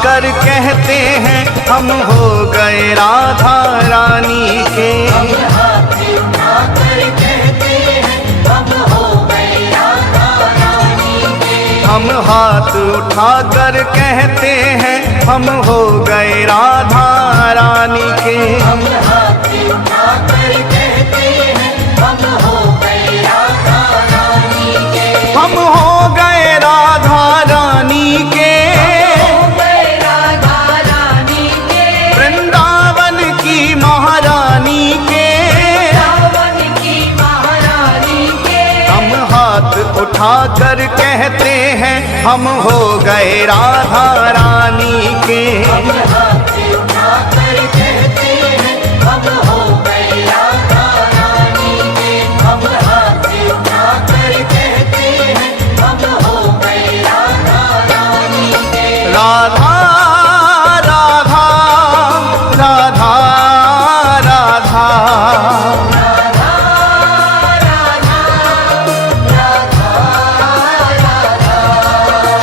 उठाकर कहते हैं हम हो गए राधा रानी के। हम हाथ उठाकर कहते हैं हम हो गए राधा रानी के। हम हाथ उठाकर कहते हैं हम हो गए राधा रानी के। हम हाथ उठाकर कहते हैं हम हो गए राधा रानी के। हम हो गए राधा रानी के, वृंदावन की महारानी के। हम हाथ उठाकर कहते हैं हम हो गए राधा रानी के। हम हाथ उठाकर कहते हैं हम हो गए राधा रानी के। हम हाथ उठाकर कहते हैं हम हो गए राधा रानी के। राधा राधा राधा राधा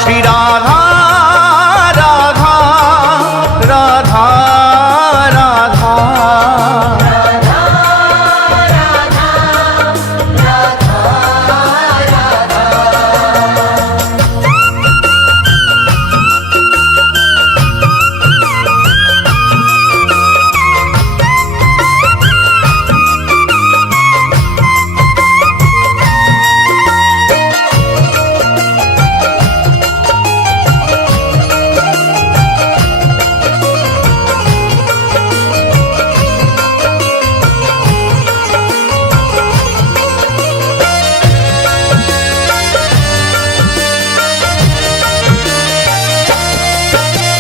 श्री राधा राधा राधा राधा।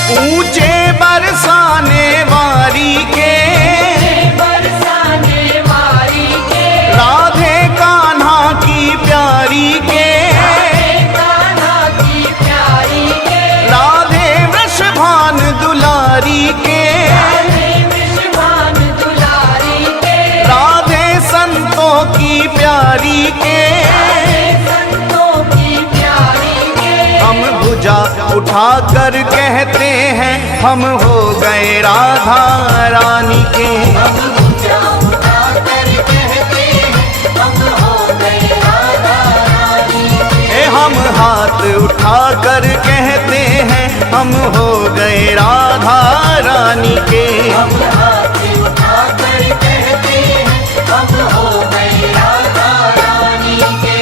ऊंचे बरसाने वारी के, राधे कान्हा की प्यारी के। राधे वृषभान दुलारी के, राधे संतों की प्यारी के। हम भुजा उठाकर कहते हैं हम हो गए राधा रानी के। हम भुजा उठाकर कहते हैं हम हो गए राधा रानी के। हम हाथ उठाकर कहते हैं हम हो गए राधा रानी के। हम हाथ उठाकर कहते हैं हम हो गए राधा रानी के।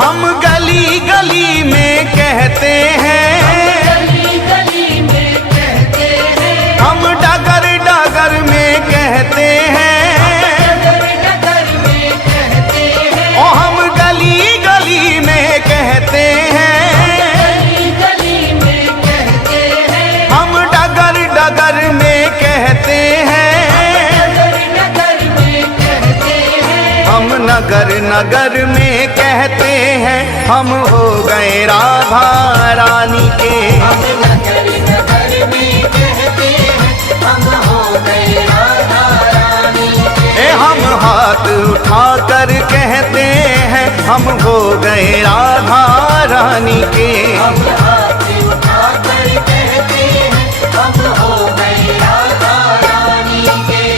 हम गली गली में कहते हैं, गली गली में कहते हैं। हम डगर डगर में कहते हैं। डगर डगर में कहते हैं। ओ हम गली गली में कहते हैं। गली गली में कहते हैं। हम डगर डगर में कहते हैं। डगर डगर में कहते हैं। हम नगर नगर में कहते हैं हम हो गए राधा रानी के। हम नगर नगर में कहते हैं हम हो गए राधा रानी के। हम हाथ उठाकर कहते हैं हम हो गए राधा रानी के। हम हाथ उठाकर कहते हैं हम हो गए राधा रानी के।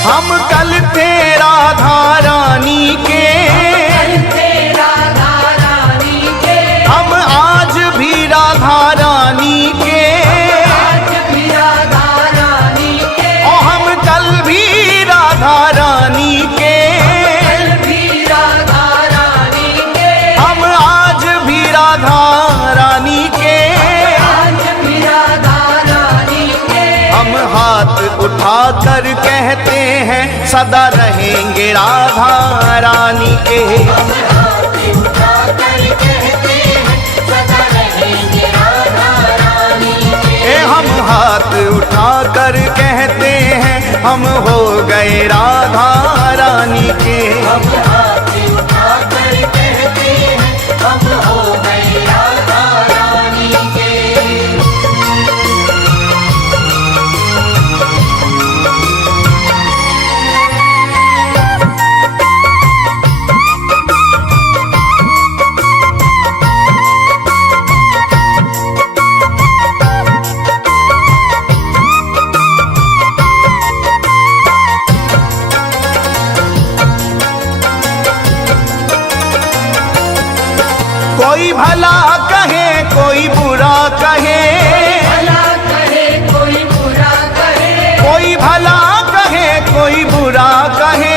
हम कल थे राधा रानी के, हम आज भी राधा रानी के। उठाकर कहते हैं सदा रहेंगे राधा रानी के। हम हाथ उठाकर कहते हैं सदा रहेंगे राधा रानी के। हम हाथ उठाकर कहते हैं हम हो गए राधा रानी के। हम हाथ उठाकर कहते हैं हम हो गए राधा रानी के। कोई भला कहे कोई बुरा कहे, भला कहे कोई बुरा कहे, कोई भला कहे कोई बुरा कहे,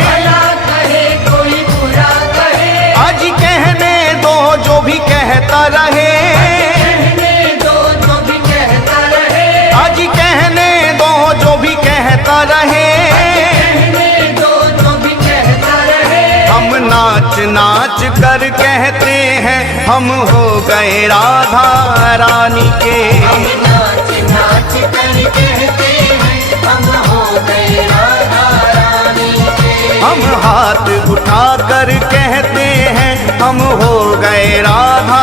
भला कहे कोई बुरा कहे। आज कहने दो जो भी कहता रहे, कहने दो जो भी कहता रहे, आज कहने दो जो भी कहता रहे। कहने दो जो भी कहता रहे। हम नाच नाच कर कहते हैं हम हो गए राधा रानी के। हम नाच नाच कर कहते हैं हम हो गए राधा रानी के। हम हाथ उठाकर कहते हैं हम हो गए राधा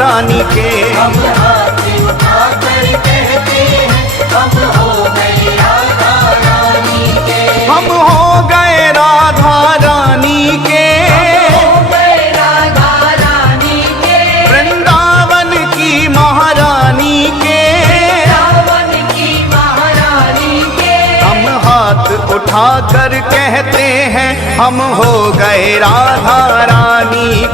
रानी के। हम हाथ उठाकर कहते हैं हम हो गए राधा रानी के। हम हो गए राधा रानी के। हो गए राधा रानी के। वृंदावन की महारानी के। रावण की महारानी के। हम हाथ उठाकर कहते हैं हम हो गए राधा रानी